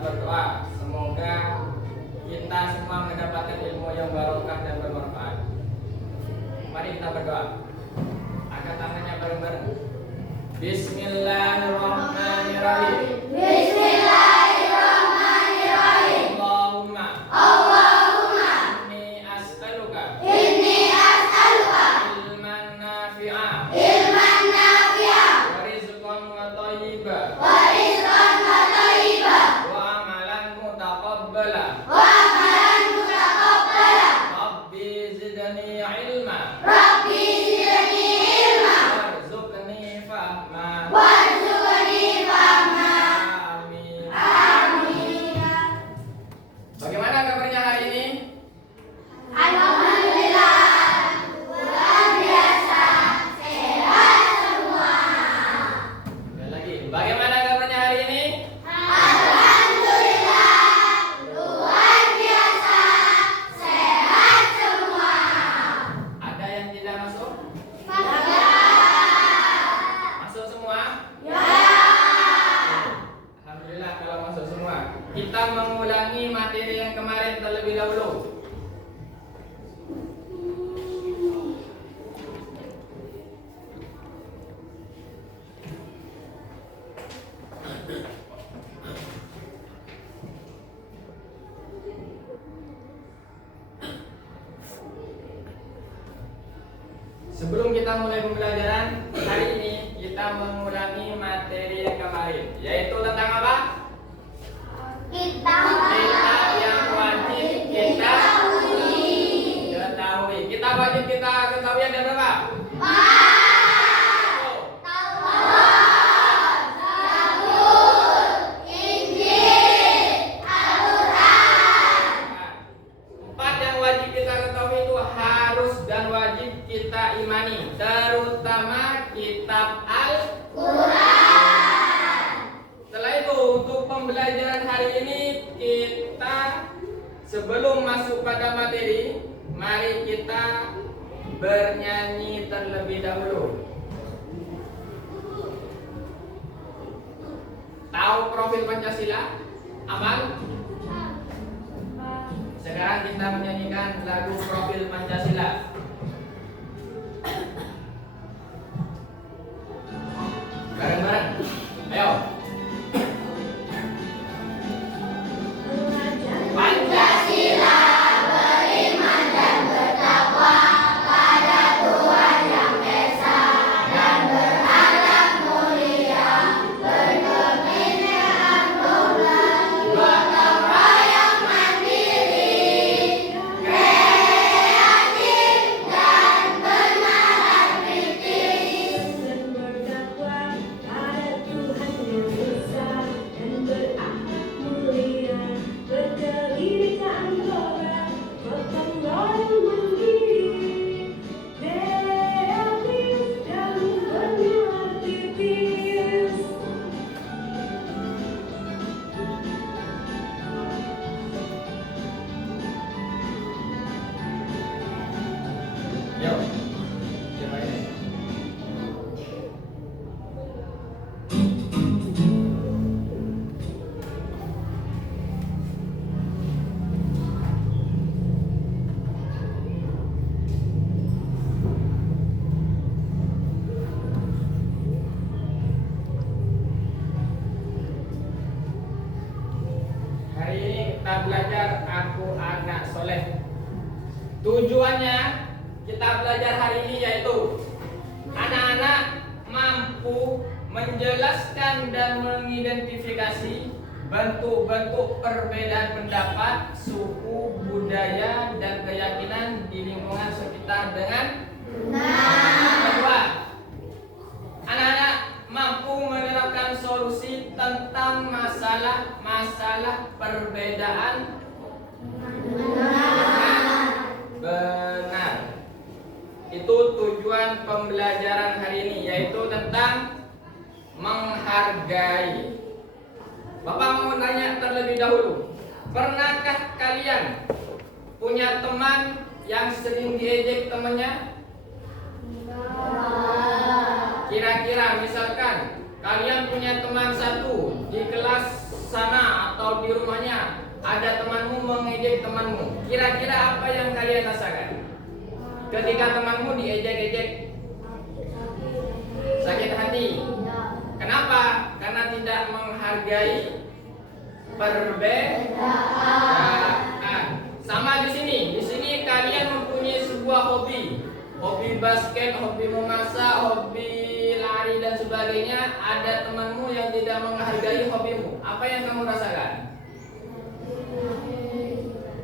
berdoa semoga kita semua mendapatkan ilmu yang barokah dan bermanfaat. Mari kita berdoa. Angkat tangannya bareng-bareng. Bismillahirrahmanirrahim. Bismillahirrahmanirrahim. Allahumma inni as'aluka ilman nafi'a wa rizqan thayyiban wa amalan mutaqabbala. Rabbi zidni ilma warzuqni fahma. Amin. Bagaimana kabarnya hari ini? Alhamdulillah, luar biasa, sehat semua. Sekali lagi, bagaimana kabarnya hari ini? Alhamdulillah, luar biasa, sehat semua. Ada yang tidak masuk? Ya. Masuk semua? Ya. Alhamdulillah kalau masuk semua. Kita mengulangi materi yang kemarin terlebih dahulu. Sebelum kita mulai pembelajaran hari ini, kita mengulangi materi yang kemarin, yaitu tentang apa? Kitab Yang wajib kita ketahui. Kitab wajib kita ketahui ada berapa? Empat yang wajib kita ketahui itu harus dan wajib kita imani, terutama kitab Al-Quran. Setelah itu untuk pembelajaran hari ini kita sebelum masuk pada materi, mari kita bernyanyi terlebih dahulu. Tahu profil Pancasila? Amal? Sekarang kita menyanyikan lagu profil Pancasila. Bareng-bareng. Ayo. Pancasila beriman dan bertakwa pada Tuhan Yang Esa dan berakhlak mulia, berkebinekaan tunggal, gotong royong mandiri, kreatif dan benaran kritis. Dan bertakwa pada Tuhan Yang Esa dan berakhlak mulia, berkebinekaan tunggal, gotong royong mandiri, kreatif dan benaran kritis. Yo. Siapa ini? Hari ini kita belajar Aku Anak Soleh. Tujuannya kita belajar hari ini yaitu anak-anak mampu menjelaskan dan mengidentifikasi bentuk-bentuk perbedaan pendapat, suku, budaya, dan keyakinan di lingkungan sekitar dengan kedua, anak-anak mampu menerapkan solusi tentang masalah-masalah perbedaan benar. Itu tujuan pembelajaran hari ini, yaitu tentang menghargai. Bapak mau tanya terlebih dahulu, pernahkah kalian punya teman yang sering diejek temannya? Kira-kira misalkan kalian punya teman satu di kelas sana atau di rumahnya, ada temanmu mengejek temanmu. Kira-kira apa yang kalian rasakan ketika temanmu diejek-ejek? Sakit hati. Kenapa? Karena tidak menghargai perbedaan. Sama di sini. Di sini kalian mempunyai sebuah hobi. Hobi basket, hobi memasak, hobi lari dan sebagainya. Ada temanmu yang tidak menghargai hobimu. Apa yang kamu rasakan?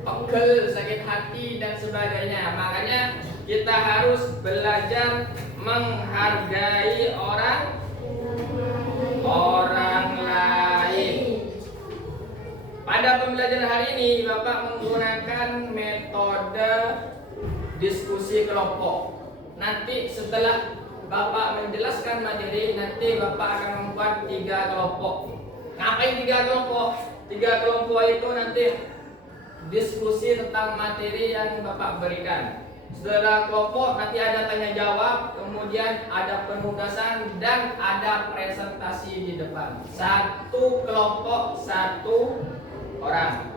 Pegel, sakit hati dan sebagainya. Makanya kita harus belajar menghargai orang lain. Pada pembelajaran hari ini Bapak menggunakan metode diskusi kelompok. Nanti setelah Bapak menjelaskan materi, nanti Bapak akan membuat 3 kelompok. Ngapain 3 kelompok? 3 kelompok itu nanti diskusi tentang materi yang Bapak berikan. Setelah kelompok nanti ada tanya jawab, kemudian ada penugasan dan ada presentasi di depan. 1 kelompok 1 orang.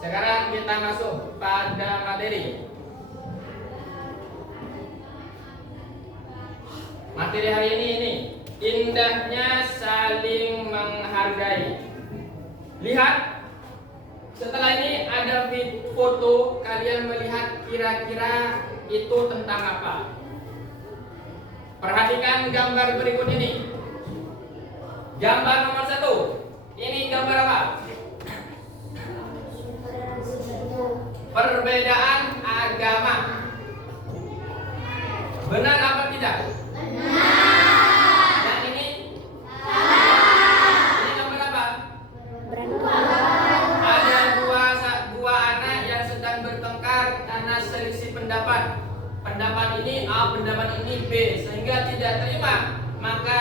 Sekarang kita masuk pada materi. Materi hari ini indahnya saling menghargai. Lihat. Setelah ini ada foto, kalian melihat kira-kira itu tentang apa. Perhatikan gambar berikut ini. Gambar nomor 1. Ini gambar apa? Perbedaan agama. Benar apa tidak? Yang ini? Ini gambar apa? Ada dua anak yang sedang bertengkar karena selisih pendapat. Pendapat ini A, pendapat ini B, sehingga tidak terima, maka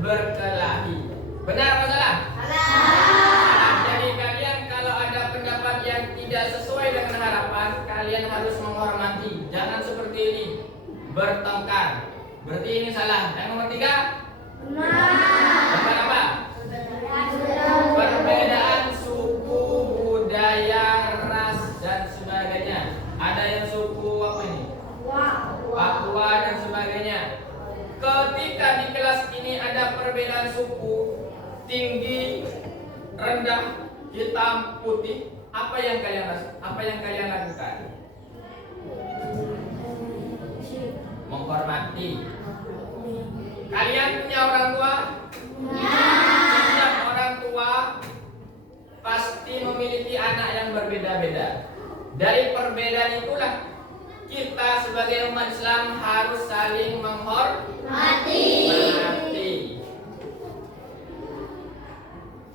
berkelahi. Benar apa salah? Salah. Jadi kalian kalau ada pendapat yang tidak sesuai dengan harapan, kalian harus menghormati. Jangan seperti ini, bertengkar. Berarti ini salah. Yang nomor 3? Benar apa? Perbedaan suku, budaya, ras dan sebagainya. Ada yang suku apa ini? Papua dan sebagainya. Ketika di kelas ini ada perbedaan suku, tinggi, rendah, hitam, putih, apa yang kalian lakukan? Menghormati. Kalian punya orang tua? Setiap orang tua pasti memiliki anak yang berbeda-beda. Dari perbedaan itulah kita sebagai umat Islam harus saling menghormati.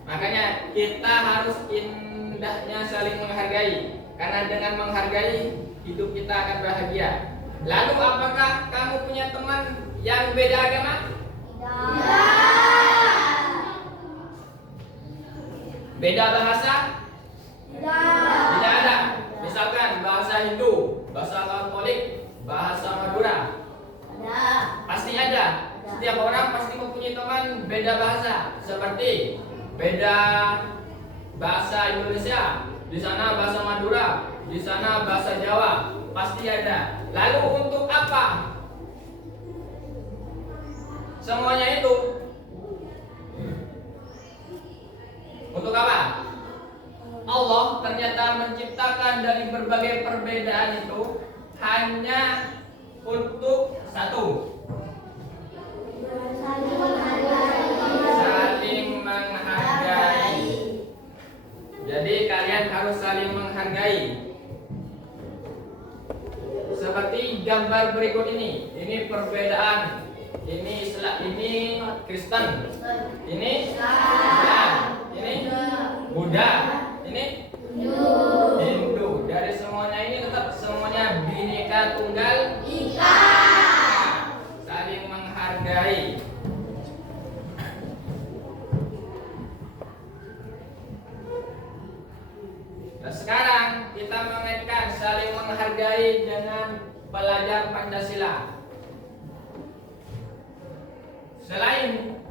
Makanya kita harus indahnya saling menghargai. Karena dengan menghargai hidup kita akan bahagia. Lalu apakah kamu punya teman yang beda agama? Beda bahasa? Tidak ada. Misalkan bahasa Hindu, bahasa Katolik, bahasa Madura. Pasti ada. Setiap orang pasti mempunyai teman beda bahasa. Seperti beda bahasa Indonesia, di sana bahasa Madura, di sana bahasa Jawa, pasti ada. Lalu untuk apa semuanya itu? Untuk apa? Allah ternyata menciptakan dari berbagai perbedaan itu hanya untuk satu, saling menghargai. Jadi kalian harus saling menghargai. Seperti gambar berikut ini. Ini perbedaan. Ini Islam, ini Kristen, ini Islam, ini Buddha, ini Hindu. Dari semuanya ini tetap semuanya Bhinneka Tunggal Ika. Saling menghargai. Nah, sekarang kita mengaitkan saling menghargai dengan pelajar Pancasila.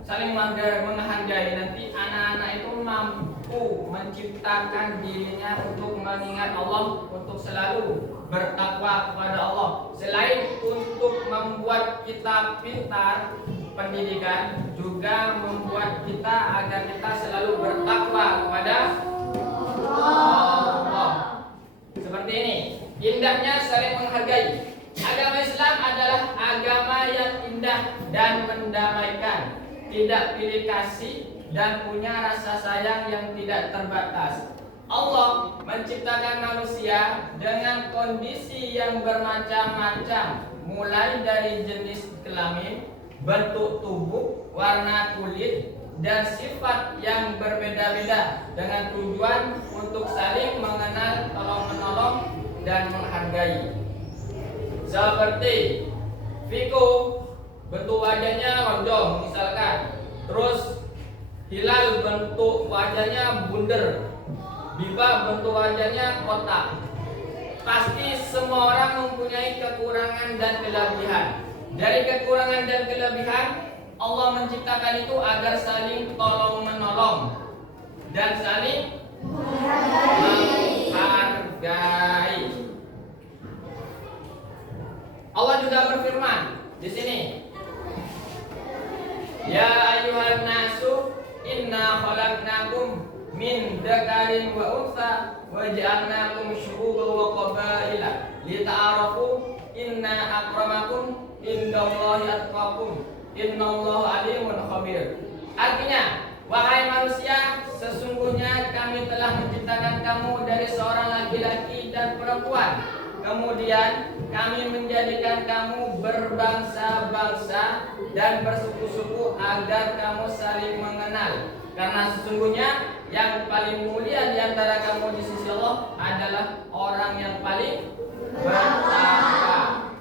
saling menghargai, nanti anak-anak itu mampu menciptakan dirinya untuk mengingat Allah, untuk selalu bertakwa kepada Allah. Selain untuk membuat kita pintar pendidikan, juga membuat kita agar kita selalu bertakwa kepada Allah. Seperti ini, indahnya saling menghargai. Agama Islam adalah agama yang indah dan mendamaikan, tidak pilih kasih dan punya rasa sayang yang tidak terbatas. Allah menciptakan manusia dengan kondisi yang bermacam-macam, mulai dari jenis kelamin, bentuk tubuh, warna kulit, dan sifat yang berbeda-beda dengan tujuan untuk saling mengenal, tolong-menolong, dan menghargai. Seperti Viko, bentuk wajahnya lonjong misalkan, terus Hilal bentuk wajahnya bunder, Biba bentuk wajahnya kotak. Pasti semua orang mempunyai kekurangan dan kelebihan. Dari kekurangan dan kelebihan, Allah menciptakan itu agar saling tolong menolong dan saling menghargai. Allah juga berfirman di sini, ya ayyuhan nasu inna khalaqnakum min dzakarin wa untha wa ja'alnakum syu'uban wa qabaila lita'arafu inna akramakum indallahi atqakum innallaha alimun khabir. Artinya, wahai manusia, sesungguhnya kami telah menciptakan kamu dari seorang laki-laki dan perempuan. Kemudian kami menjadikan kamu berbangsa-bangsa dan bersuku-suku agar kamu saling mengenal. Karena sesungguhnya yang paling mulia di antara kamu di sisi Allah adalah orang yang paling bertakwa.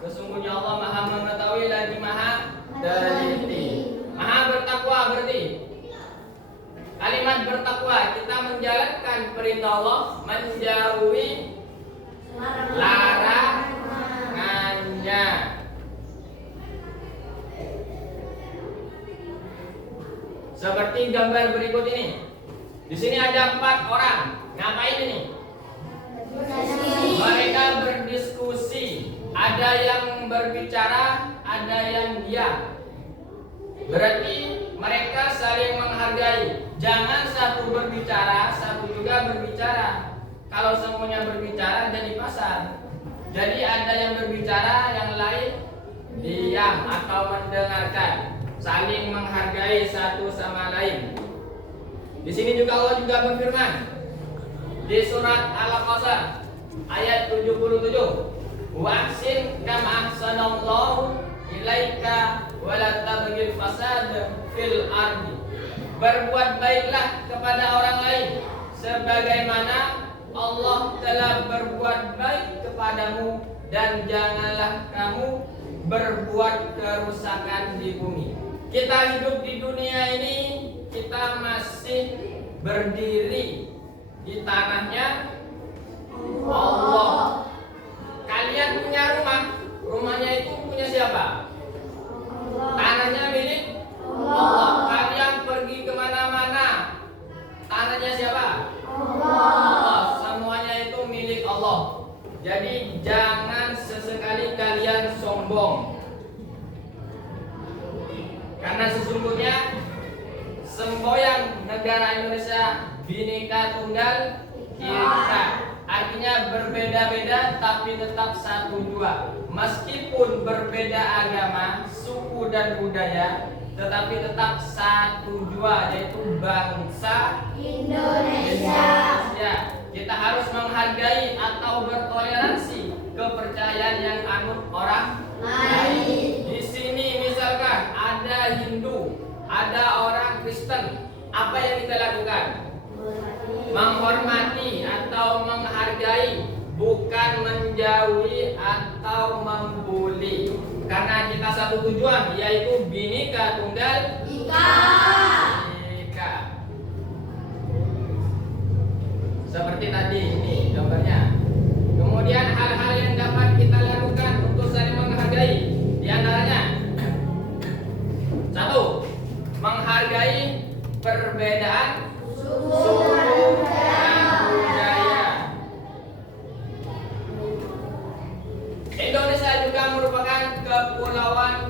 Sesungguhnya Allah Maha mengetahui lagi Maha teliti. Maha bertakwa berarti kalimat bertakwa, kita menjalankan perintah Allah, menjauhi larangannya. Seperti gambar berikut ini. Di sini ada 4 orang. Ngapain ini? Mereka berdiskusi. Ada yang berbicara, ada yang diam. Berarti mereka saling menghargai. Jangan satu berbicara, satu juga berbicara. Kalau semuanya berbicara jadi pasar. Jadi ada yang berbicara, yang lain diam atau mendengarkan. Saling menghargai satu sama lain. Di sini juga Allah juga berfirman di surat Al-Qasas ayat 77. Wahsin kama ahsanallahu ilaika wa la tabghil fasad fil ardi. Berbuat baiklah kepada orang lain sebagaimana Allah telah berbuat baik kepadamu, dan janganlah kamu berbuat kerusakan di bumi. Kita hidup di dunia ini, kita masih berdiri di tanahnya Allah. Kalian punya rumah, rumahnya itu punya siapa? Tanahnya milik Allah. Kalian pergi kemana-mana, tanahnya siapa? Allah. Semuanya itu milik Allah. Jadi jangan sesekali kalian sombong. Karena sesungguhnya semboyan negara Indonesia Bhinneka Tunggal Ika. Artinya berbeda-beda tapi tetap satu jua. Meskipun berbeda agama, suku dan budaya, tetapi tetap satu jua, yaitu bangsa Indonesia. Kita harus menghargai atau bertoleransi kepercayaan yang anut orang lain. Di sini misalkan ada Hindu, ada orang Kristen, apa yang kita lakukan? Menghormati atau menghargai, bukan menjauhi atau membuli. Karena kita satu tujuan, yaitu Bhinneka Tunggal Ika. Seperti tadi ini gambarnya. Kemudian hal-hal yang dapat kita lakukan untuk saling menghargai, di antaranya 1. Menghargai perbedaan suku dan budaya. Indonesia juga merupakan kepulauan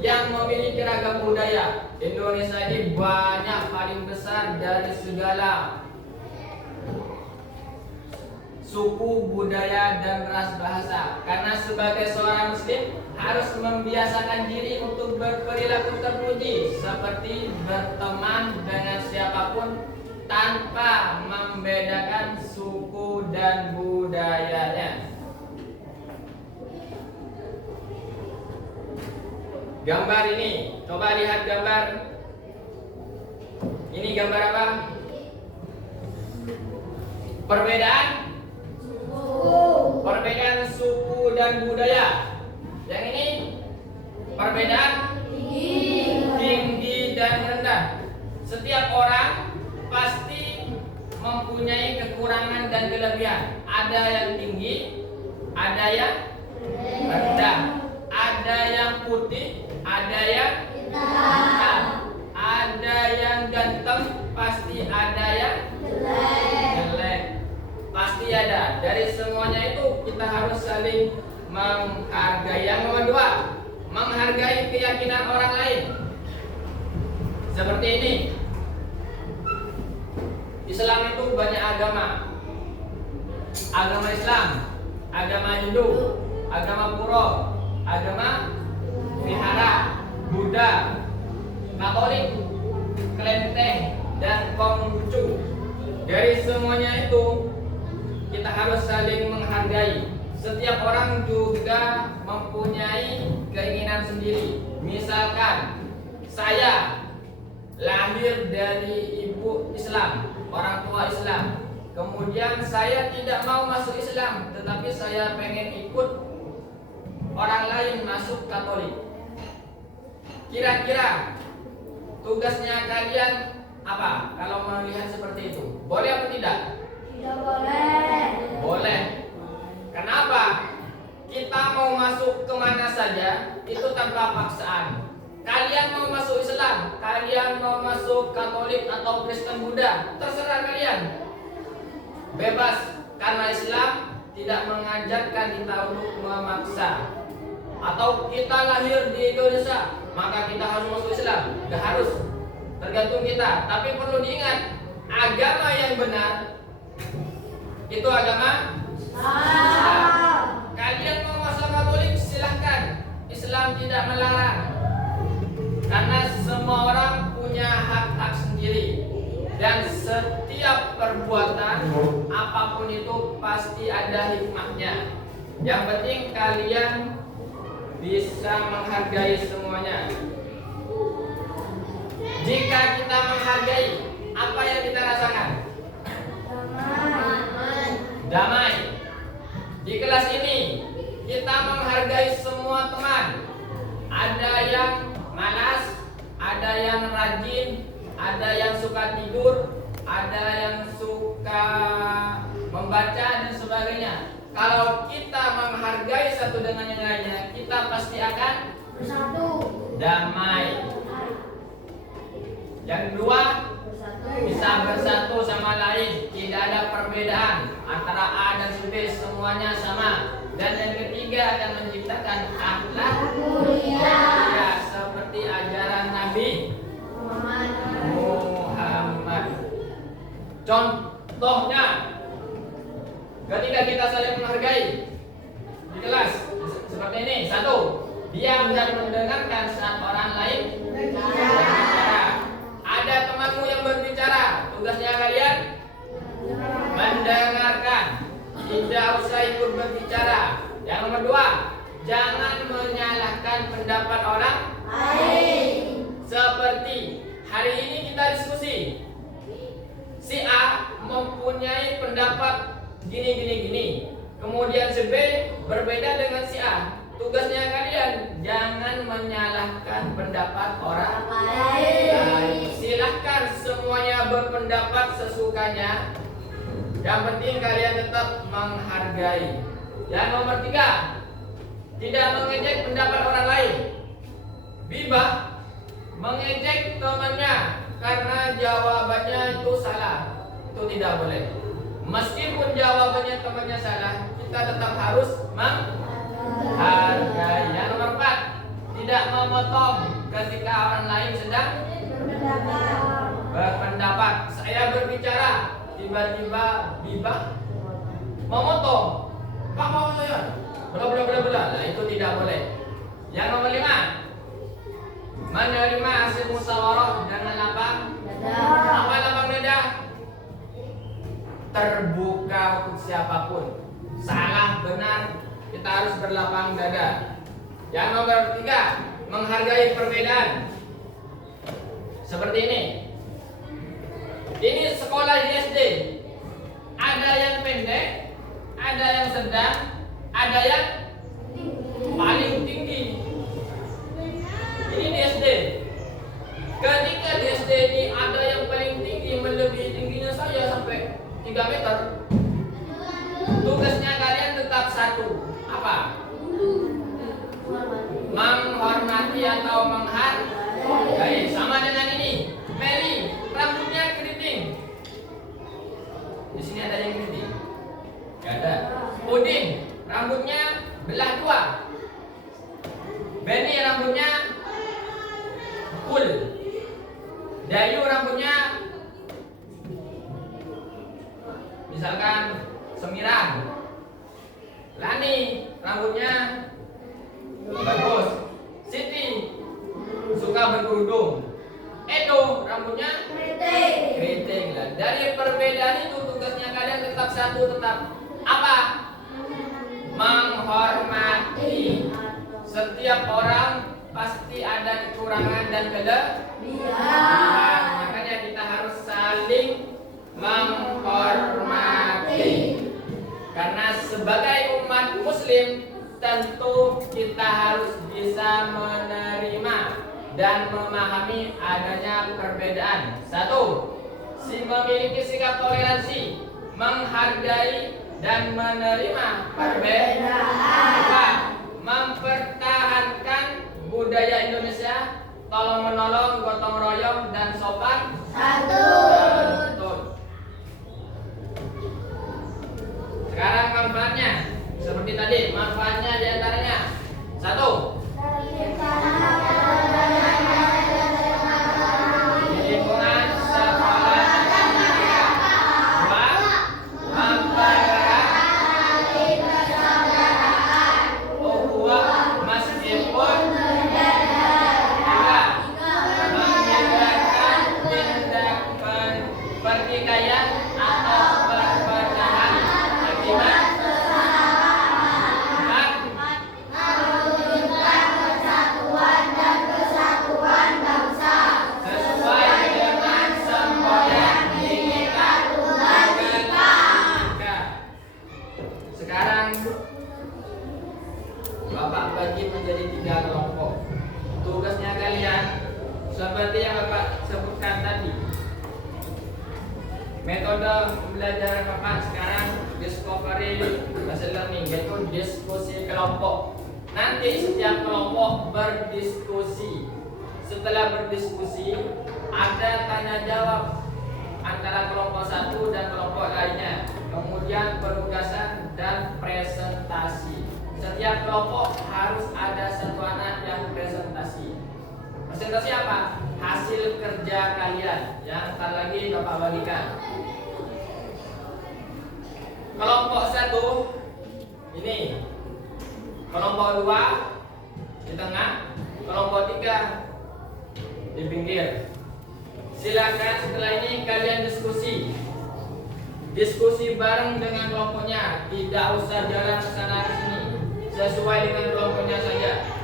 yang memiliki ragam budaya. Indonesia ini banyak, paling besar dari segala suku, budaya, dan ras bahasa. Karena sebagai seorang muslim harus membiasakan diri untuk berperilaku terpuji, seperti berteman dengan siapapun tanpa membedakan suku dan budayanya. Gambar ini, coba lihat gambar. Ini gambar apa? Perbedaan suku dan budaya. Yang ini perbedaan tinggi dan rendah. Setiap orang pasti mempunyai kekurangan dan kelebihan. Ada yang tinggi, ada yang rendah, ada yang putih, ada yang hitam, ada yang ganteng, pasti ada yang jelek. Pasti ada. Dari semuanya itu kita harus saling menghargai. Yang nomor 2, menghargai keyakinan orang lain. Seperti ini. Islam itu banyak agama. Agama Islam, agama Hindu, agama Pura, agama Vihara, Buddha, Katolik, Kelenteng, dan Konghucu. Dari semuanya itu kita harus saling menghargai. Setiap orang juga mempunyai keinginan sendiri. Misalkan saya lahir dari ibu Islam, orang tua Islam. Kemudian saya tidak mau masuk Islam, tetapi saya pengen ikut orang lain masuk Katolik. Kira-kira tugasnya kalian apa kalau melihat seperti itu? Boleh atau tidak? Tidak boleh. Boleh. Kenapa? Kita mau masuk kemana saja itu tanpa paksaan. Kalian mau masuk Islam, kalian mau masuk Katolik atau Kristen Buddha, terserah kalian. Bebas, karena Islam tidak mengajarkan kita untuk memaksa. Atau kita lahir di Indonesia, maka kita harus masuk Islam. Gak harus, tergantung kita. Tapi perlu diingat, agama yang benar itu agama Islam. Kalian mau masuk Katolik, silahkan. Islam tidak melarang. Karena semua orang punya hak-hak sendiri. Dan setiap perbuatan apapun itu pasti ada hikmahnya. Yang penting kalian bisa menghargai semuanya. Jika kita menghargai, apa yang kita rasakan? Damai. Di kelas ini kita menghargai semua teman. Ada yang malas, ada yang rajin, ada yang suka tidur, ada yang suka membaca dan sebagainya. Kalau kita menghargai satu dengan yang lainnya, kita pasti akan Bersatu. damai. Yang kedua, bisa bersatu sama lain, tidak ada perbedaan antara A dan B, semuanya sama. Dan yang ketiga akan menciptakan akhlak mulia seperti ajaran Nabi Muhammad. Contohnya, ketika kita saling menghargai di kelas seperti ini, 1, diam dan mendengarkan saat orang lain berbicara. Ada temanmu yang berbicara, tugasnya kalian mendengarkan, tidak usah ikut berbicara. Yang nomor 2, jangan menyalahkan pendapat orang lain. Seperti hari ini kita diskusi, si A mempunyai pendapat gini, kemudian si B berbeda dengan si A. Tugasnya kalian jangan menyalahkan pendapat orang lain. Silahkan semuanya berpendapat sesukanya. Yang penting kalian tetap menghargai. Yang nomor 3, tidak mengejek pendapat orang lain. Bibah, mengejek temannya karena tidak boleh. Meskipun jawabannya temannya salah, kita tetap harus menghargai. Yang nomor 4, tidak memotong ketika orang lain sedang berpendapat. Saya berbicara, tiba-tiba Biba memotong. Pak mau saya, bla bla bla bla. Nah, itu tidak boleh. Yang nomor 5, menerima hasil musyawarah dengan lapang apa lapang dada, terbuka untuk siapapun. Salah benar kita harus berlapang dada. Yang nomor 3, menghargai perbedaan. Seperti ini. Ini sekolah di SD. Ada yang pendek, ada yang sedang, ada yang paling tinggi. Ini di SD. Ketika di SD ini ada yang paling tinggi, melebihi tingginya saya sampai 3 meter. Tugasnya kalian tetap satu. Apa? Menghormati atau menghargai. Sama dengan ini. Meli, rambutnya keriting. Di sini ada yang keriting? Gak ada. Udin, rambutnya belah 2. Benny, rambutnya full. Dayu, rambutnya misalkan sembilan. Lani, rambutnya bagus. Siti suka berkerudung. Edo, rambutnya keriting. Lah, dari perbedaan itu tugasnya kalian tetap satu, tetap apa? Menghormati. Setiap orang pasti ada kekurangan dan kelebihan. Makanya kita harus saling menghormati. Karena sebagai umat muslim tentu kita harus bisa menerima dan memahami adanya perbedaan. 1. Memiliki sikap toleransi, menghargai dan menerima perbedaan. 2. Mempertahankan budaya Indonesia, tolong menolong, gotong royong dan sopan santun. Sekarang manfaatnya seperti tadi. Manfaatnya diantaranya 1. Lingkungan sekolah. 2. Mempererat ukhuwah meskipun. 3. Menghindar tindak pertikaian atau perpecahan akibat. 4. mewujudkan persatuan dan kesatuan bangsa sesuai dengan semboyan Bhinneka Tunggal Ika. Sekarang Bapak bagi menjadi 3 kelompok. Tugasnya kalian seperti yang Bapak sebutkan tadi. Metode pembelajaran Bapak sekarang discovery hasil learning, yaitu diskusi kelompok. Nanti setiap kelompok berdiskusi. Setelah berdiskusi, ada tanya jawab antara kelompok satu dan kelompok lainnya. Kemudian penugasan dan presentasi. Setiap kelompok harus ada 1 anak yang presentasi. Presentasi apa? Hasil kerja kalian yang ntar lagi Bapak bagikan. Kelompok 1 ini, kelompok 2 di tengah, kelompok 3 di pinggir. Silakan setelah ini kalian diskusi. Diskusi bareng dengan kelompoknya, tidak usah jalan ke sana ke sini. Sesuai dengan kelompoknya saja.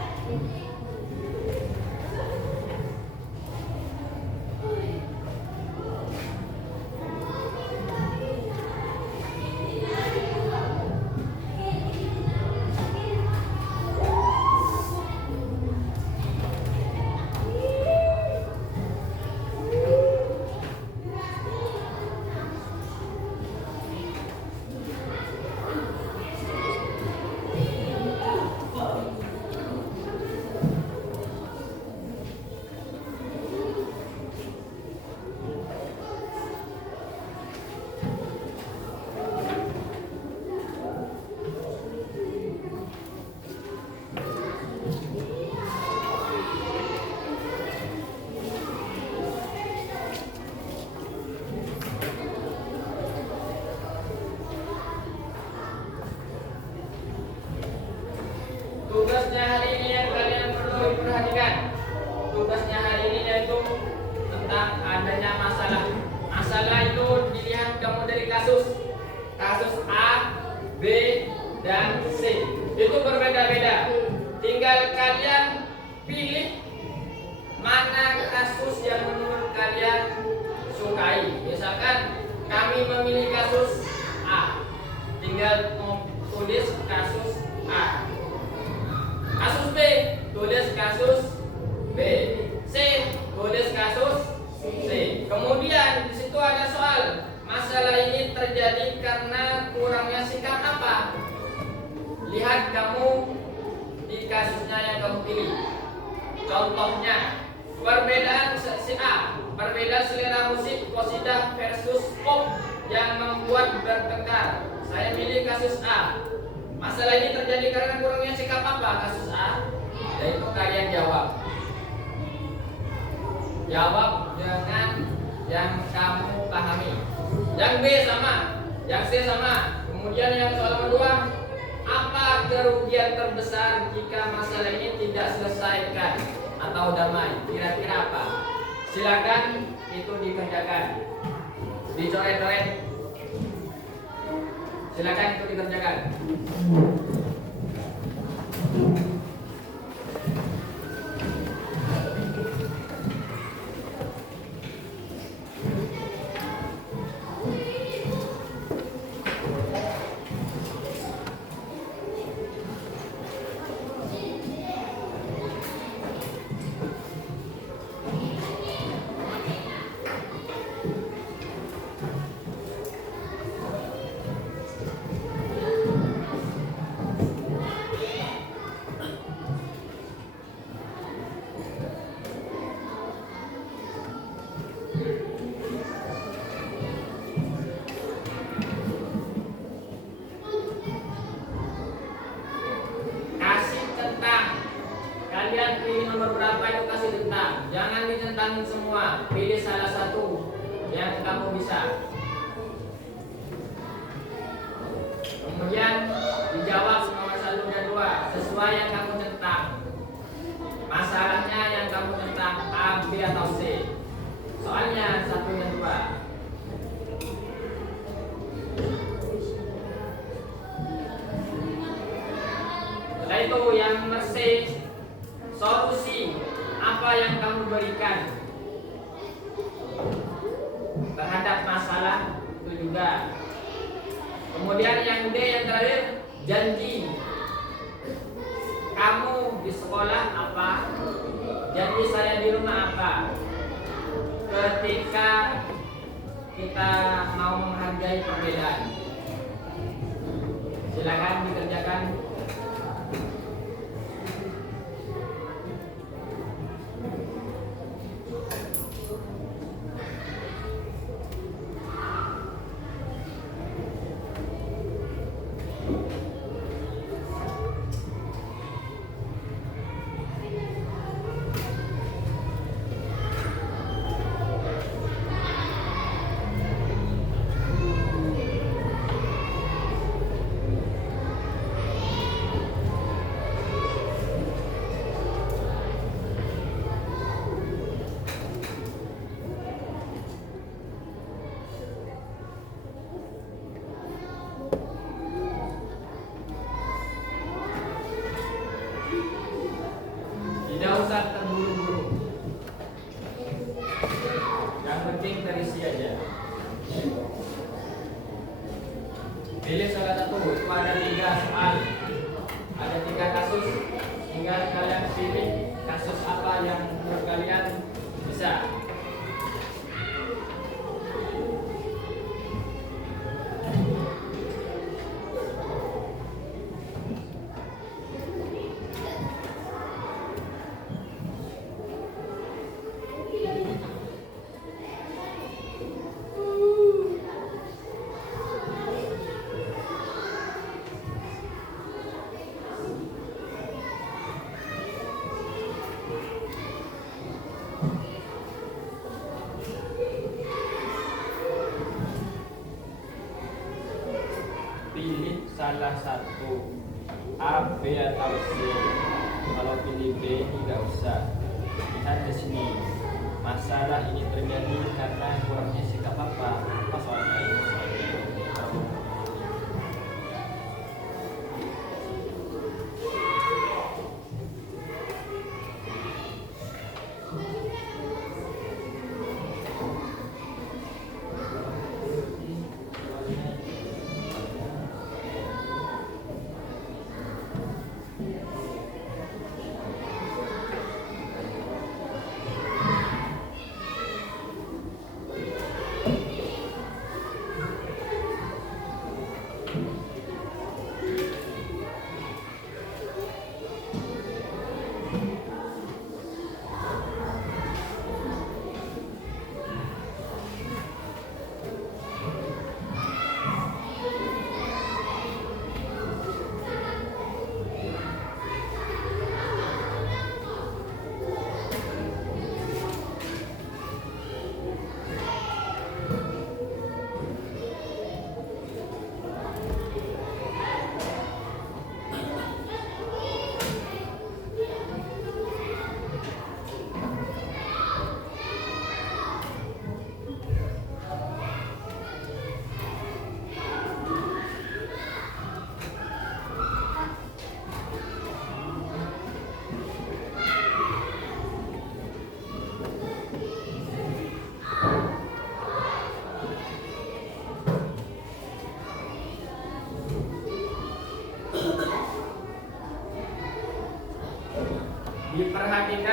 kasus A, B, dan C. Itu berbeda-beda. Tinggal kalian pilih mana kasus yang menurut kalian sukai. Misalkan kami memilih kasus A, tinggal tulis kasus A. Kasus B, tulis kasus B. C, tulis kasus C. Kemudian di situ ada soal. Masalah ini terjadi karena kurangnya sikap apa? Lihat kamu di kasusnya yang kamu pilih. Contohnya, perbedaan si A, perbedaan selera musik qasidah versus pop yang membuat bertengkar. Saya pilih kasus A. Masalah ini terjadi karena kurangnya sikap apa? Kasus A. Yaitu kalian jawab. Jawab dengan yang kamu pahami. Yang B sama, yang C sama. Kemudian yang soal kedua, apa kerugian terbesar jika masalah ini tidak selesaikan atau damai? Kira-kira apa? Silakan itu dikerjakan. Dicoret-coret. Silakan itu dikerjakan. Kalian pilih nomor berapa itu kasih tentang. Jangan ditentangin semua. Pilih salah satu yang kamu bisa. Kemudian dijawab nomor 1 dan 2 sesuai yang kamu tentang. Masalahnya yang kamu tentang A, B atau C. Soalnya 1 dan 2. Setelah itu yang nomor C, solusi apa yang kamu berikan terhadap masalah itu juga. Kemudian yang D yang terakhir, janji kamu di sekolah apa, janji saya di rumah apa, ketika kita mau menghargai perbedaan. Silakan dikerjakan. Tidak usah terburu-buru. Yang penting terisi aja. Pilih salah satu. Itu ada 3 soal, ada 3 kasus. Tinggal kalian pilih kasus apa yang menurut kalian bisa. Pilih salah satu, A, B atau C. Kalau pilih B tidak usah. Lihat di sini. Masalah ini terjadi karena kurangnya sikap apa? Apa soalnya ini?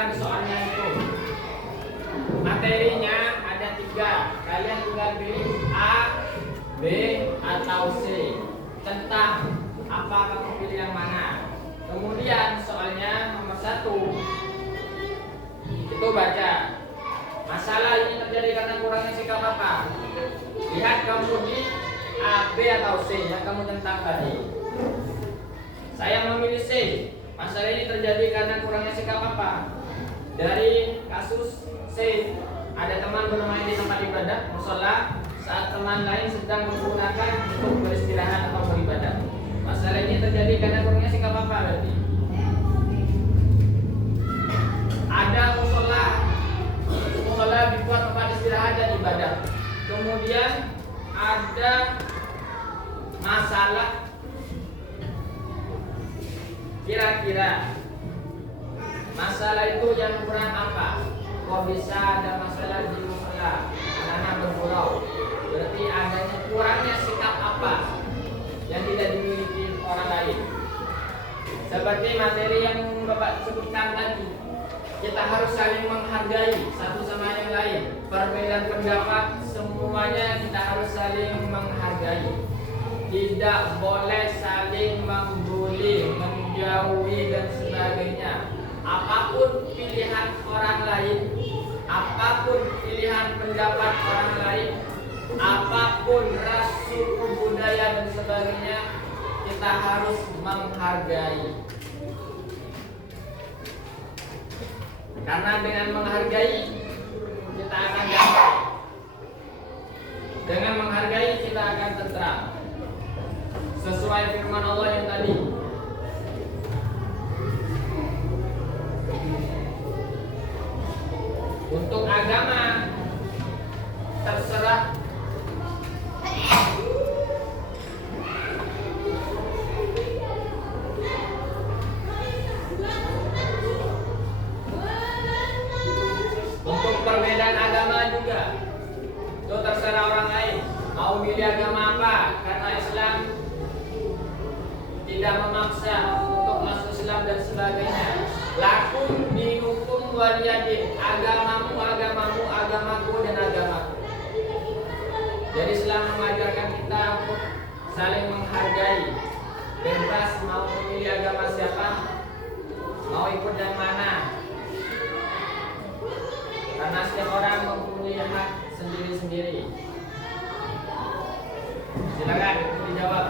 perhatikan soalnya itu. Materinya ada 3. Kalian tinggal pilih A, B, atau C. Tentang apa kamu pilih yang mana. Kemudian soalnya nomor 1 itu baca. Masalah ini terjadi karena kurangnya sikap apa? Lihat kamu di A, B, atau C yang kamu tentang tadi. Saya memilih C. Masalah ini terjadi karena kurangnya sikap apa? Dari kasus C, ada teman bermain di tempat ibadah, musola, saat teman lain sedang menggunakan untuk beristirahat atau beribadah. Masalah ini terjadi karena kurangnya sikap apa berarti? Ada musola dibuat tempat istirahat dan ibadah. Kemudian ada masalah. Kira-kira masalah itu yang kurang apa? Kok bisa ada masalah di musola? Anak-anak bergurau. Berarti adanya kurangnya sikap apa yang tidak dimiliki orang lain. Seperti materi yang Bapak sebutkan tadi, kita harus saling menghargai satu sama yang lain. Perbedaan pendapat semuanya kita harus saling menghargai. Tidak boleh saling membuli, menjauhi dan sebagainya. Apapun pilihan orang lain, apapun pilihan pendapat orang lain, apapun ras, suku, budaya dan sebagainya, kita harus menghargai. Karena dengan menghargai kita akan damai. Dengan menghargai kita akan tentram. Sesuai firman Allah yang tadi. Untuk agama terserah untuk perbedaan agama juga itu terserah orang lain mau milih agama apa, karena Islam tidak memaksa untuk masuk Islam dan sebagainya. Lakum dinukum waliyadin, agamamu agamamu, agamaku dan agamaku. Jadi Islam mengajarkan kita untuk saling menghargai, bebas mau memilih agama siapa, mau ikut yang mana, karena setiap orang mempunyai hak sendiri-sendiri. Silakan dijawab.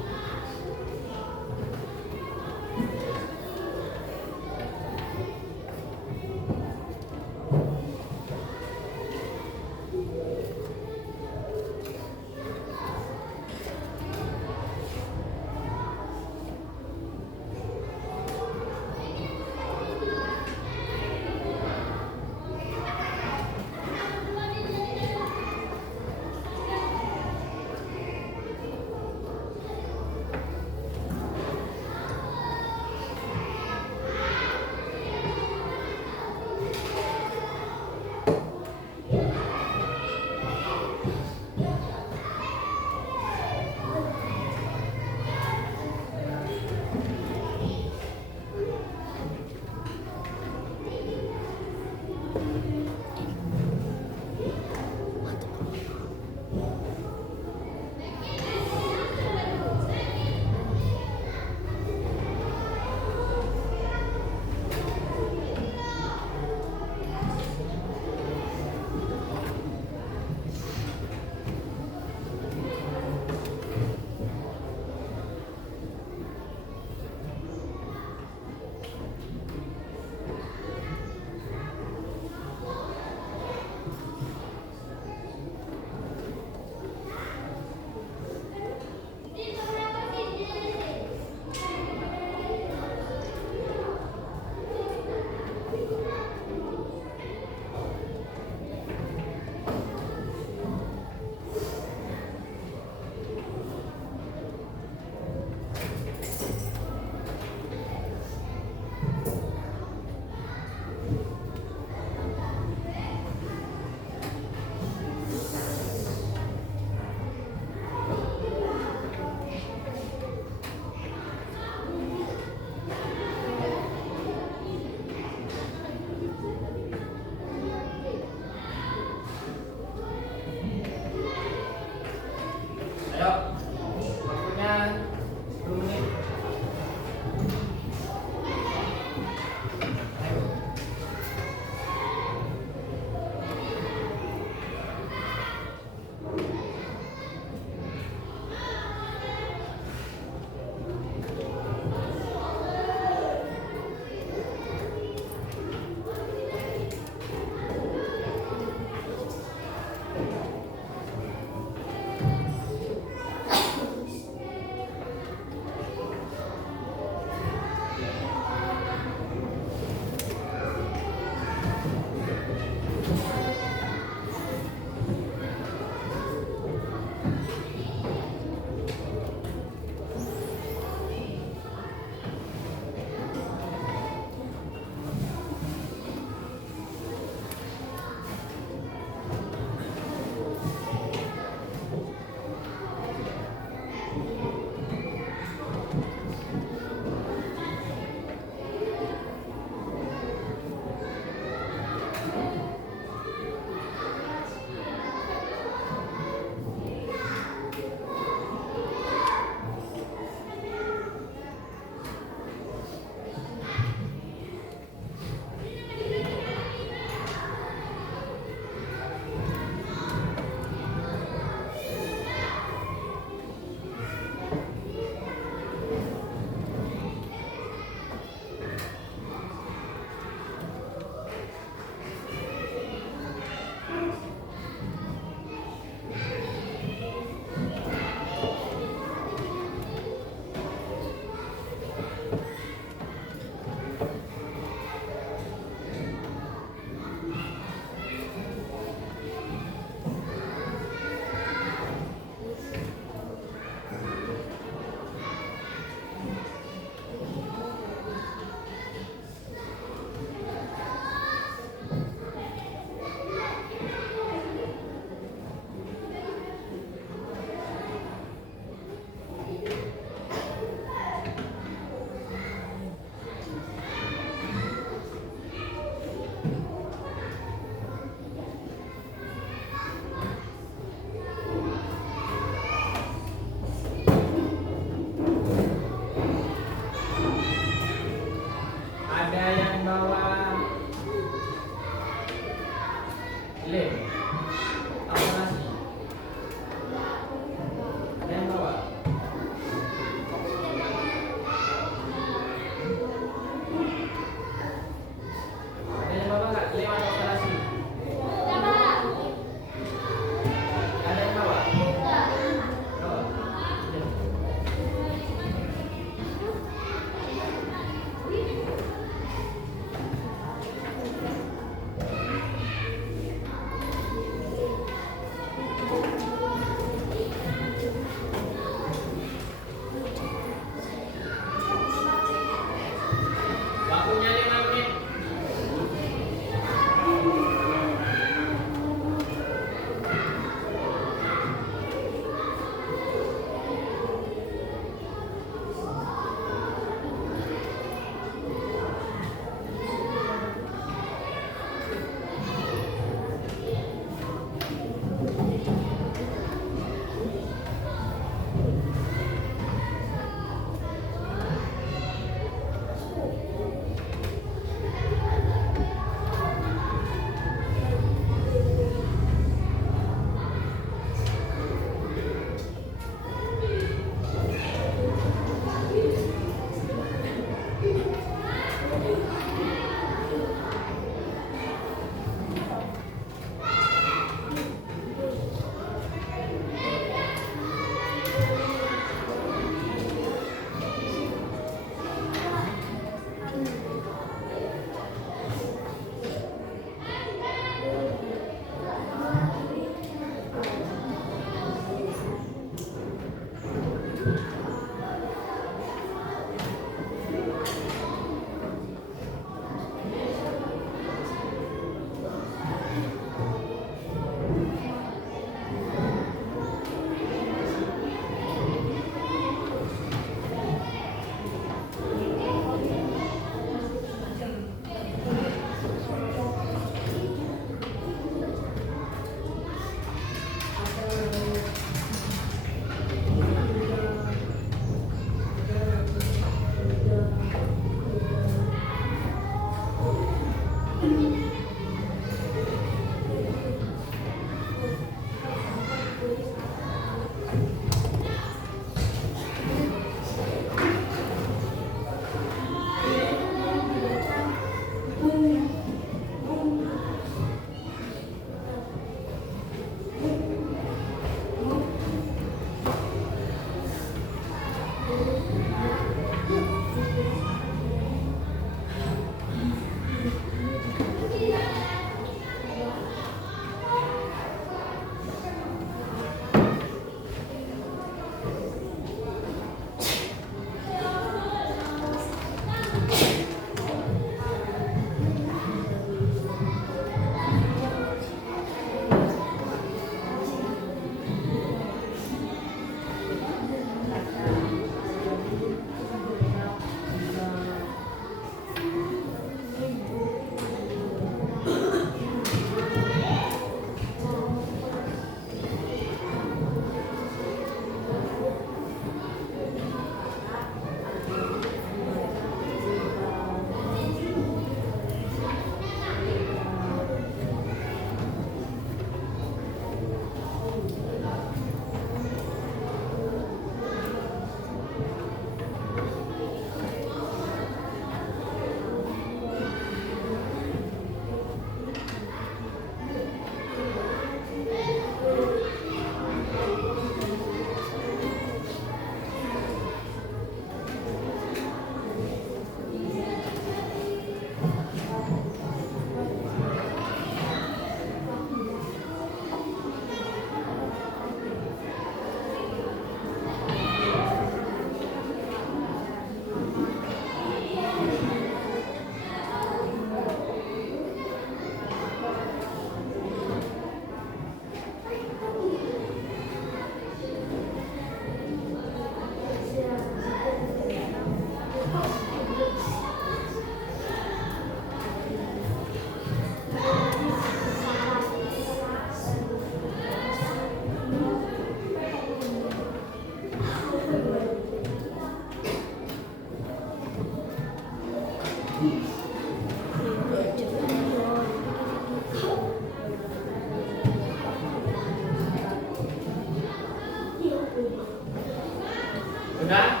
Sudah?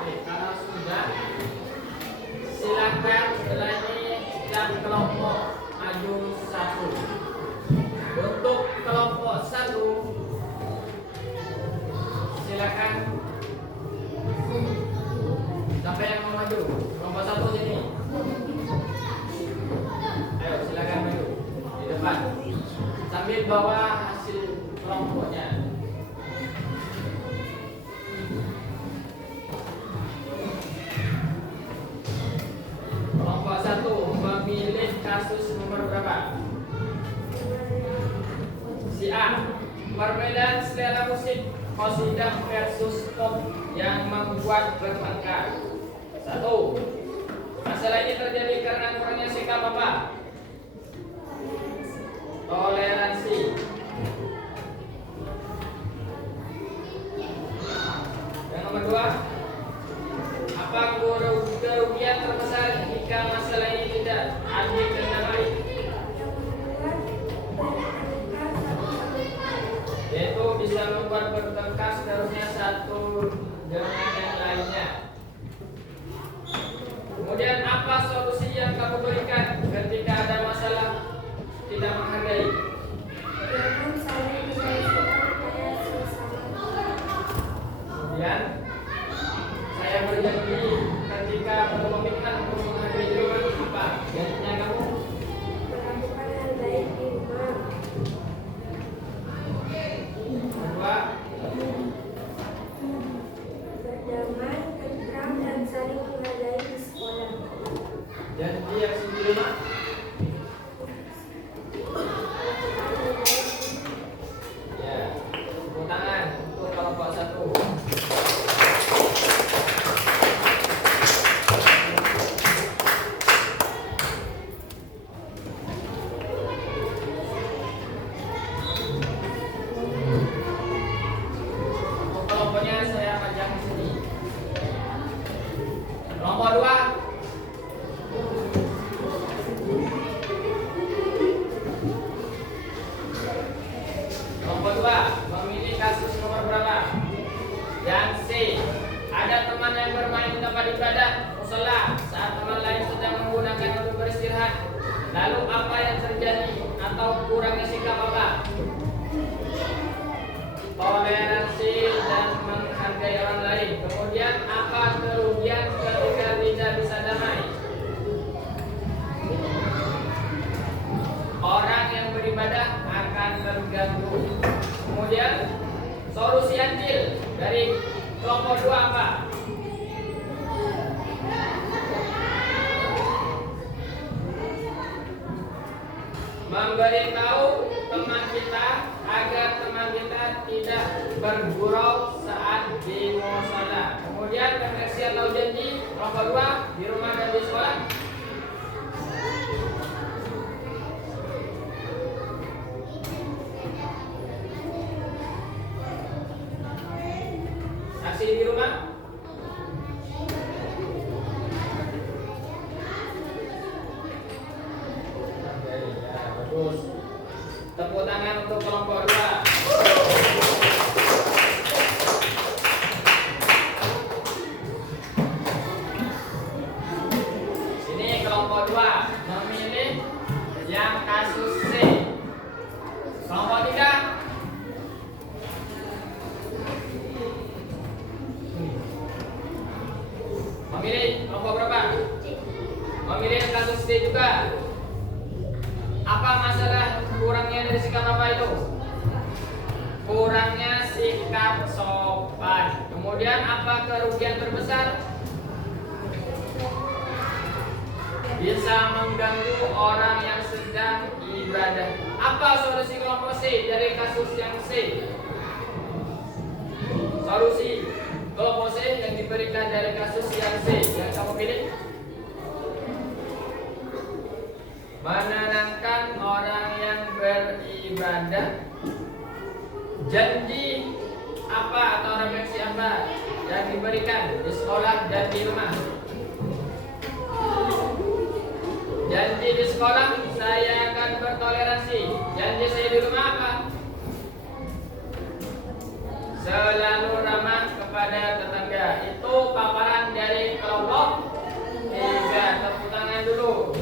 Oke, kalau sudah, silakan setelah ini setiap kelompok maju satu. Untuk kelompok satu, silakan. Siapa yang mau maju? Kelompok satu sini. Ayo, silakan maju di depan. Sambil bawa hasil kelompoknya. Kelompok satu memilih kasus nomor berapa? Si A, perbedaan selera musik qasidah versus pop yang membuat bertengkar. 1. Masalah ini terjadi karena kurangnya sikap apa? Toleransi. Yang nomor 2, apa kerugian terbesar jika masalah ini tidak dikendalikan? Yaitu bisa membuat bertengkar seterusnya satu dengan yang lainnya. Kemudian apa solusi yang kamu berikan ketika ada masalah tidak menghargai? Kemudian saya berjanji ketika berkomitmen untuk menghargai juga apa? Janjinya kamu? Kedua, berdamai, tentram, dan saling menghargai di sekolah. janji yang sebelumnya. Ya, tepuk tangan untuk kelompok satu. Untuk kelompoknya saya panjang di sini. Kelompok 2. Kelompok 2 memilih kasus nomor berapa? Yang C, ada teman yang bermain di tempat ibadah musola saat teman lain sedang menggunakan untuk beristirahat. Lalu apa yang terjadi atau kurangnya sikap apa? Toleransi dan menghargai. bersaling. Kemudian apa kerugian ketika tidak bisa damai? Orang yang beribadah akan terganggu. Kemudian solusi adil dari kelompok 2 apa? Memberitahu teman kita agar teman kita tidak bergurau saat di musola. Kemudian refleksi atau janji kelompok 2 di rumah dan di sekolah. Aksi di rumah. Bagus. Tepuk tangan untuk kelompok 2. Sini kelompok 2 memilih yang kasus C. Kelompok 3 memilih kelompok berapa? Memilih yang kasus C juga. Apa masalah kurangnya dari sikap apa itu? Kurangnya sikap sopan. Kemudian apa kerugian terbesar? Bisa mengganggu orang yang sedang ibadah. Apa solusi kelompok C dari kasus yang C? Solusi kelompok C yang diberikan dari kasus yang C yang kamu pilih? Menenangkan orang yang beribadah. Janji apa atau refleksi apa yang diberikan di sekolah dan di rumah? Janji di sekolah, saya akan bertoleransi. Janji saya di rumah apa? Selalu ramah kepada tetangga. Itu paparan dari kelompok 3. Tepuk tangan dulu.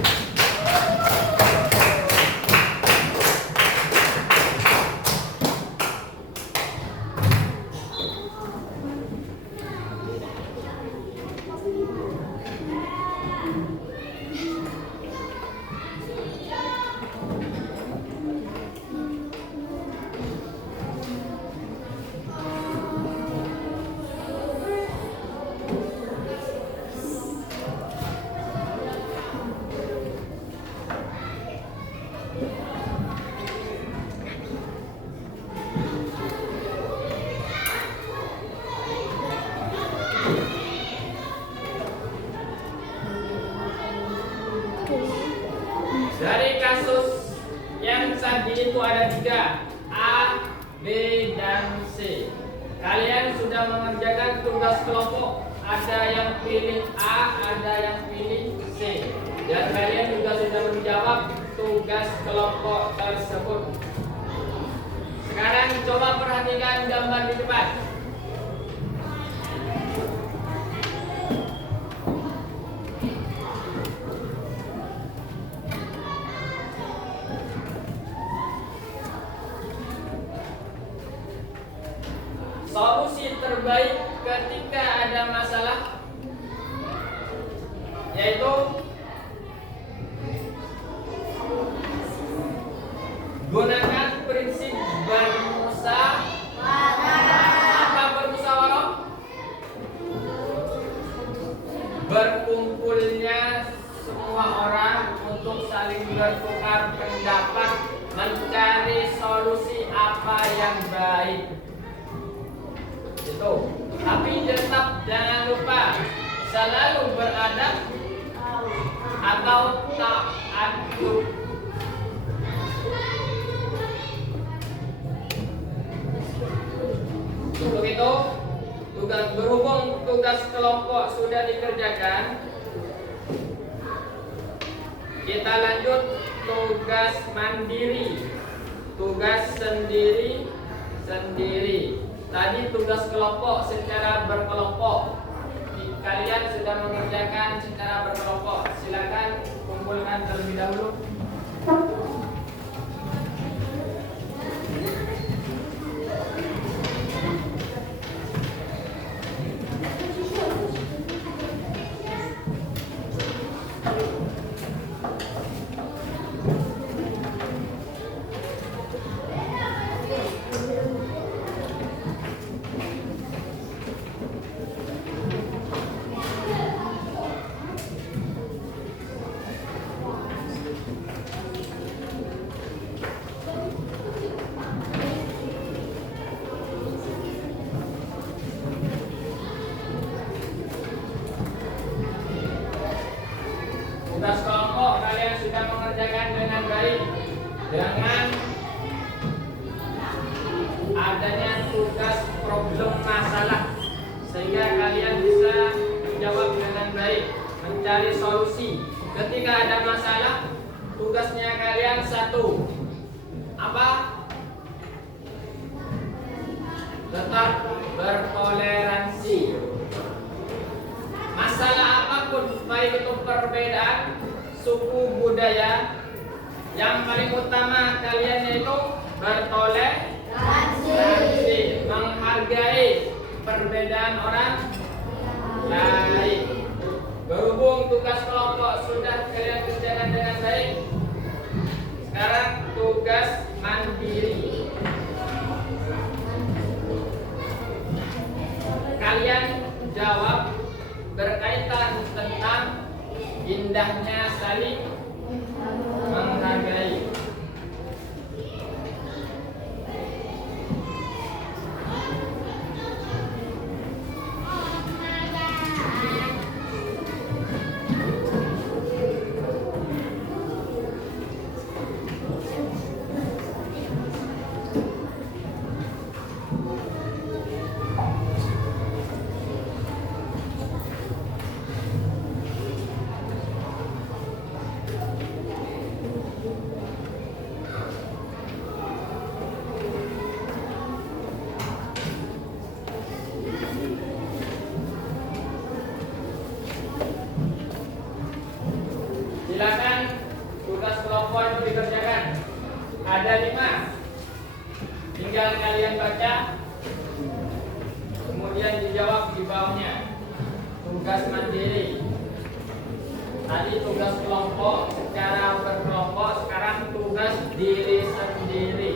Dari kasus yang tadi itu ada 3, A, B, dan C. Kalian sudah mengerjakan tugas kelompok. Ada yang pilih A, ada yang pilih C. Dan kalian juga sudah menjawab tugas kelompok tersebut. Sekarang coba perhatikan gambar di depan. Solusi terbaik ketika ada masalah yaitu gunakan prinsip bermusyawarah. Berkumpulnya semua orang untuk saling bertukar pendapat, mencari solusi apa yang baik. Itu. Tapi tetap jangan lupa selalu beradab atau ta'adub. Untuk itu, berhubung tugas kelompok sudah dikerjakan, kita lanjut tugas mandiri, tugas sendiri. Tadi tugas kelompok secara berkelompok. Kalian sudah mengerjakan secara berkelompok. Silakan kumpulkan terlebih dahulu. baik dengan adanya tugas problem masalah, sehingga kalian bisa menjawab dengan baik, mencari solusi. Ketika ada masalah, tugasnya kalian satu, apa? Tetap bertoleransi. Masalah apapun, baik itu perbedaan suku budaya, yang paling utama kalian yaitu bertoleransi, menghargai perbedaan orang lain. Berhubung tugas kelompok sudah kalian kerjakan dengan baik, sekarang tugas mandiri. Kalian jawab berkaitan tentang indahnya saling menghargai. Silakan tugas kelompok itu dikerjakan. Ada 5. Tinggal kalian baca, kemudian dijawab di bawahnya. Tugas mandiri. Tadi tugas kelompok secara berkelompok, sekarang tugas diri sendiri.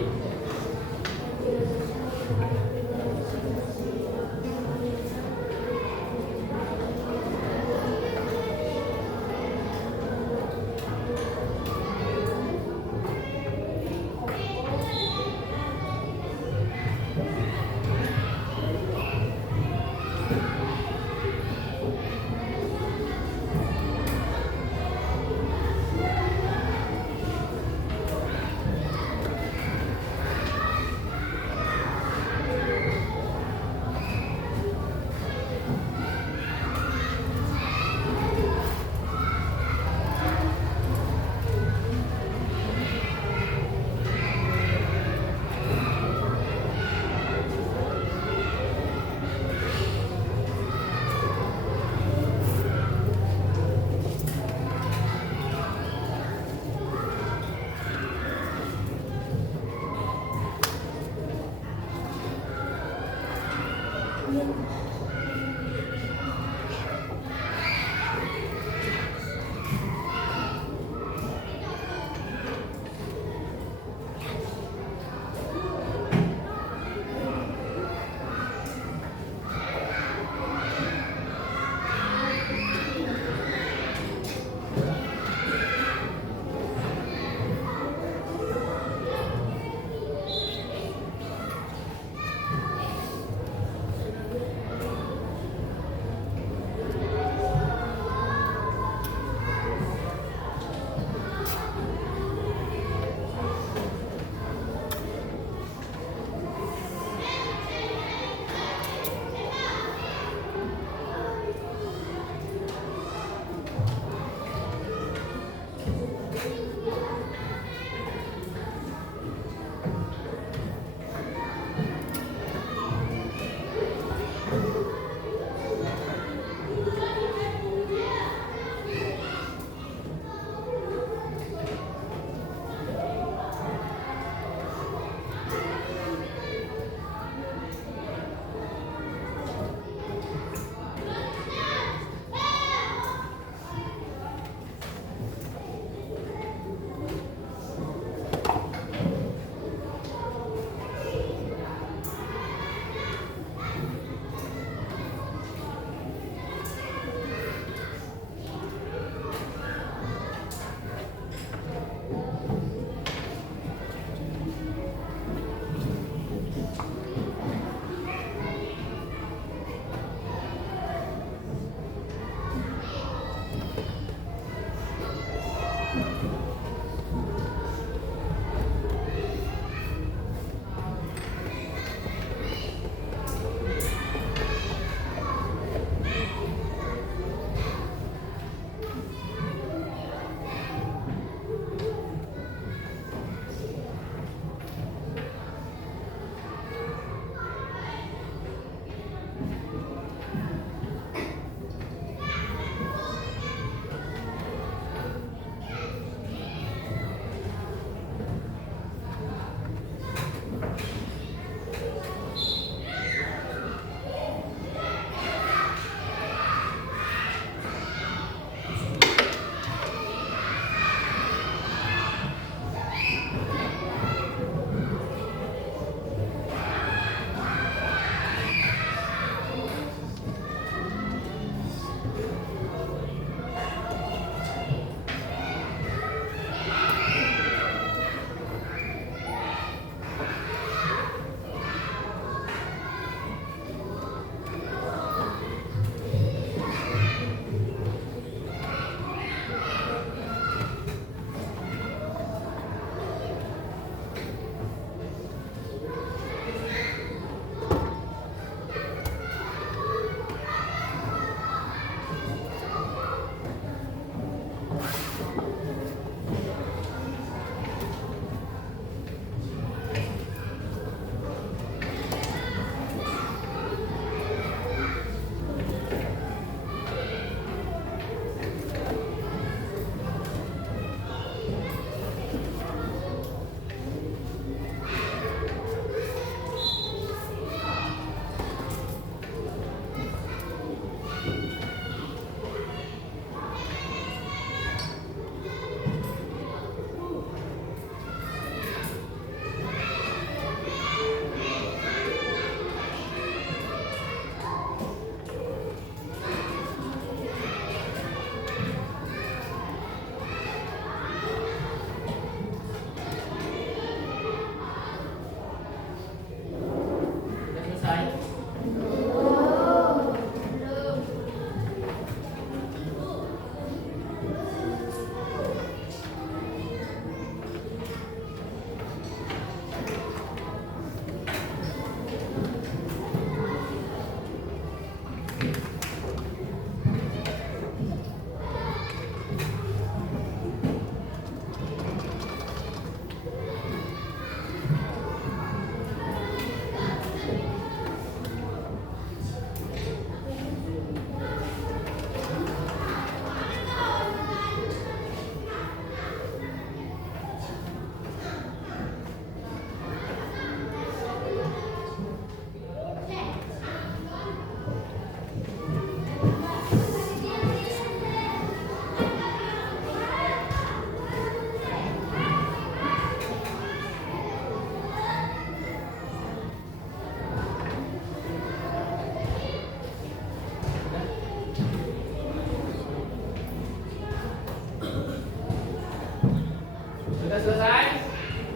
selesai?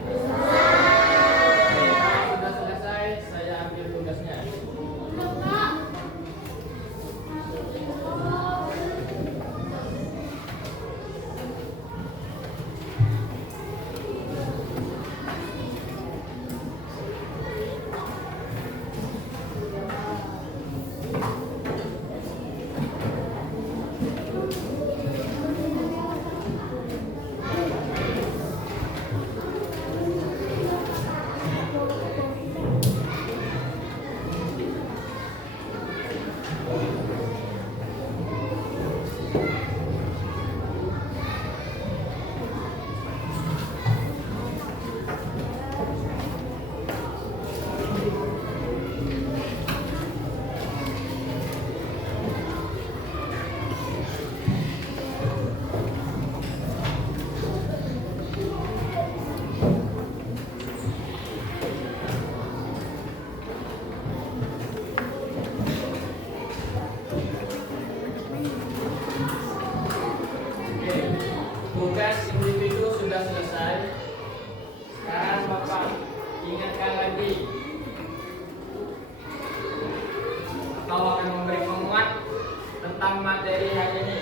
Oke, kalau sudah selesai, saya ambil tugasnya. Tugas individu sudah selesai. Sekarang Bapak ingatkan lagi, kau akan memberi penguat tentang materi hari ini,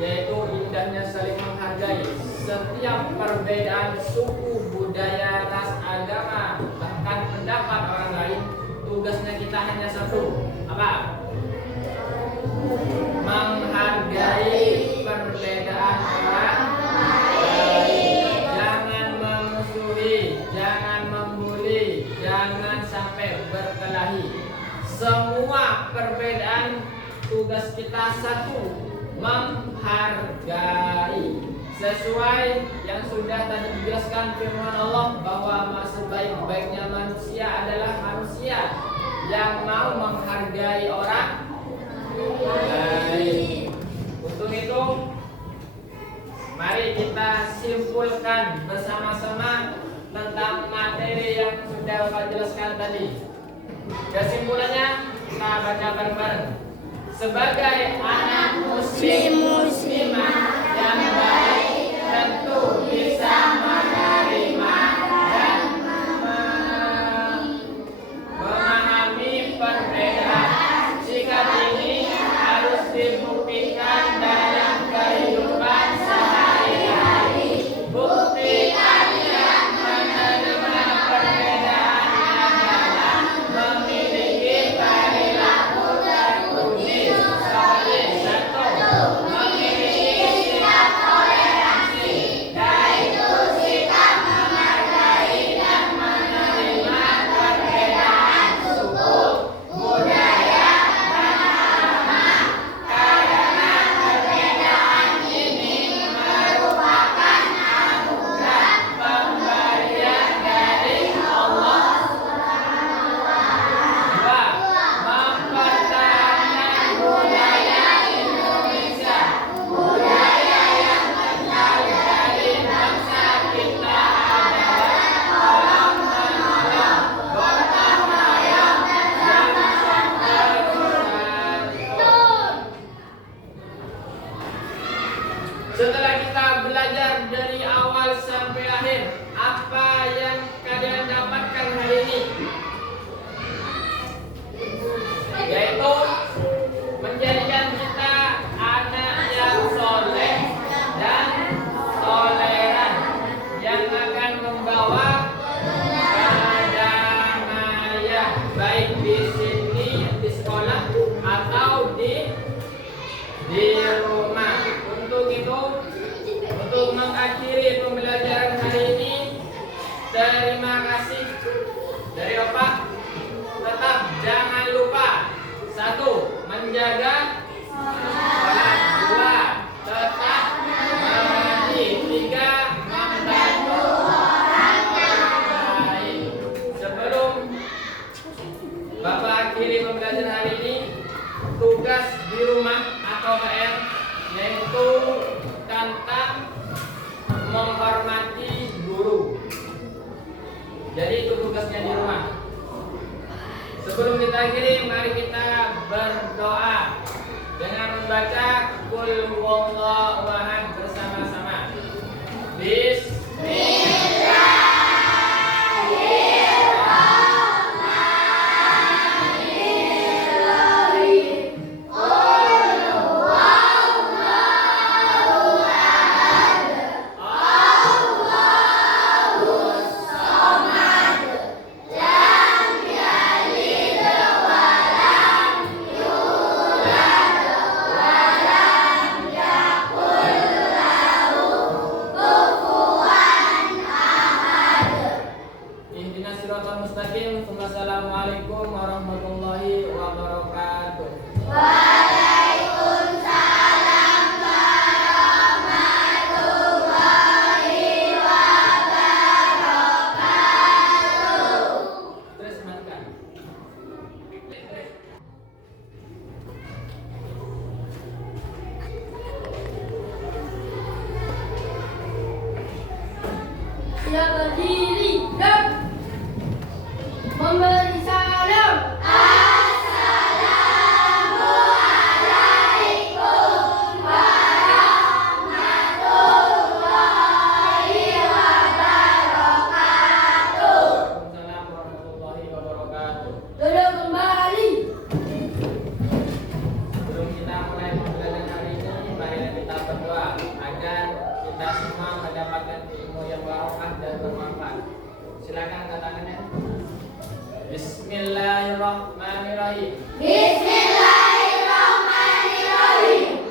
yaitu indahnya saling menghargai setiap perbedaan suku, budaya, ras, agama, bahkan pendapat orang lain. Tugasnya kita hanya satu, apa? Menghargai perbedaan orang. Jangan memusuhi, jangan membuli, jangan sampai berkelahi. Semua perbedaan tugas kita satu, menghargai. Sesuai yang sudah tadi dijelaskan firman Allah bahwa sebaik-baiknya manusia adalah manusia yang mau menghargai orang. Baik. Untuk itu, mari kita simpulkan bersama-sama tentang materi yang sudah Bapak jelaskan tadi. Kesimpulannya kita baca bareng-bareng. Sebagai anak muslimah yang baik, tentu bisa menerima dan memahami perbedaan. Sikap ini harus dibuktikan dalam kehidupan sehari-hari. Buktikan yang menerima perbedaan adalah memiliki perilaku terpuji seperti satu, memiliki sikap toleransi, yaitu sikap menghargai dan menerima perbedaan suku, budaya, dan agama, karena perbedaan ini merupakan anugerah pemberian dari Allah. Dua, mempertahankan budaya Indonesia, budaya yang kental dari bangsa kita adalah tolong menolong, gotong royong, dan persaudaraan. Setelah kita belajar dari awal sampai akhir, apa yang kalian dapatkan hari ini? Yaitu menjadikan kita anak yang soleh dan toleran, yang akan membawa kedamaian, baik di sini di sekolah atau di rumah. Untuk itu, untuk mengakhiri pembelajaran hari ini, terima kasih dari Bapak. Tetap jangan lupa, satu, menjaga sholat, dua, tetap mengaji, tiga, membantu orang lain. Sebelum Bapak akhiri pembelajaran hari ini, tugas di rumah atau PR, yaitu tentang menghormati guru. Jadi itu tugasnya di rumah. Sebelum kita akhiri, mari kita berdoa dengan membaca Qul huwallahu ahad bersama-sama. Bismillah. berdiri dan memberi salam. Waalaikumsalam warahmatullahi wabarakatuh. Duduk kembali. Sebelum kita mulai pembelajaran hari ini, mari kita berdoa agar kita semua mendapatkan ilmu yang barokah dan bermanfaat. Silakan katakannya. Bismillahirrahmanirrahim. Bismillahirrahmanirrahim.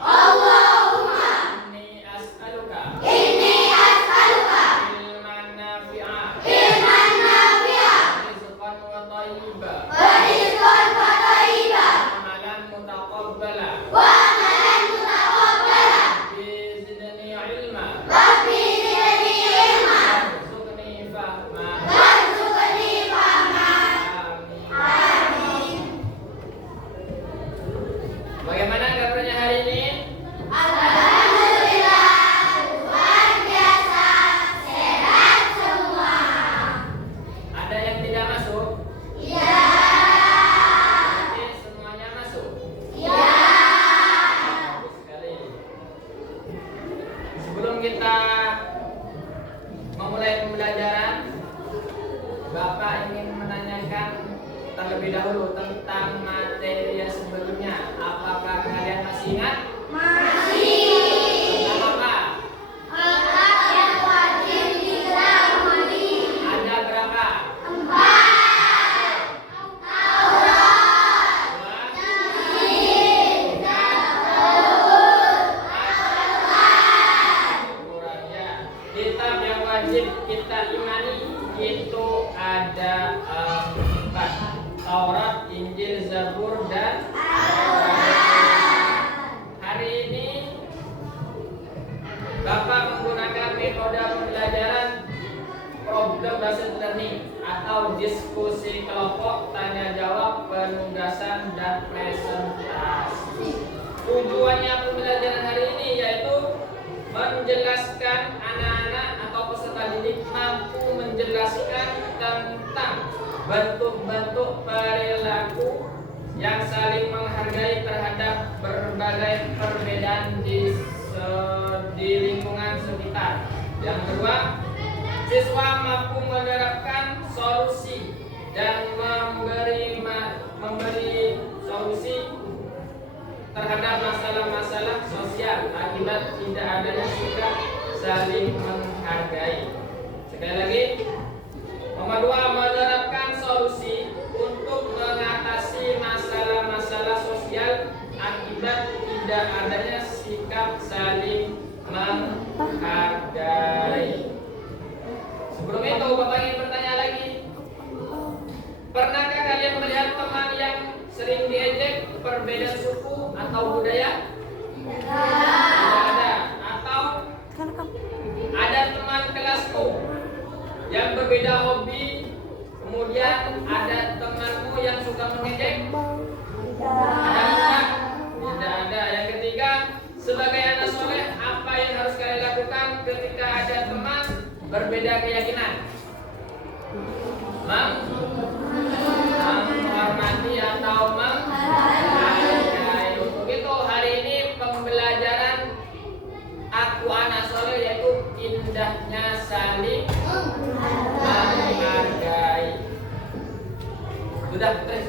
Allahumma inni as'aluka ilman nafi'a rizqan wa thayyiba amalan mutaqabbala Rabbi zidni ilma warzuqni fahma. Amin. Bagaimana kabarnya hari ini? Ada yang tidak masuk? Oke, semuanya masuk. Bagus sekali. Sebelum kita memulai pembelajaran, Bapak ingin menanyakan terlebih dahulu tentang materi yang sebelumnya. Apakah kalian masih ingat? Tentang apa? Ada berapa? Kurangnya. Kitab yang wajib kita imani itu ada 4. Taurat, Injil, Zabur, dan hari ini Bapak menggunakan metode pembelajaran problem based learning atau diskusi kelompok, tanya jawab, penugasan, dan presentasi. Tujuannya pembelajaran hari ini yaitu menjelaskan anak-anak atau peserta didik mampu menjelaskan tentang bentuk-bentuk perilaku yang saling menghargai terhadap berbagai perbedaan di lingkungan sekitar. Yang kedua, siswa mampu menerapkan solusi dan memberi solusi terhadap masalah-masalah sosial akibat tidak adanya sikap saling menghargai. Sekali lagi, nomor 2, menerapkan solusi untuk mengatasi masalah-masalah sosial akibat tidak adanya sikap saling menghargai. Sebelum itu, Bapak ingin bertanya lagi. Pernahkah kalian melihat teman yang sering diejek perbedaan suku atau budaya? Tidak ada. Atau ada teman kelasmu yang berbeda hobi, kemudian ada temanmu yang suka mengejek? Ada bukan? Tidak ada. Yang ketiga, sebagai anak soleh, apa yang harus kalian lakukan ketika ada teman berbeda keyakinan? Menghormati atau menghargai. Untuk itu hari ini pembelajaran aku anak soleh yaitu indahnya saling menghargai. Sudah, terus.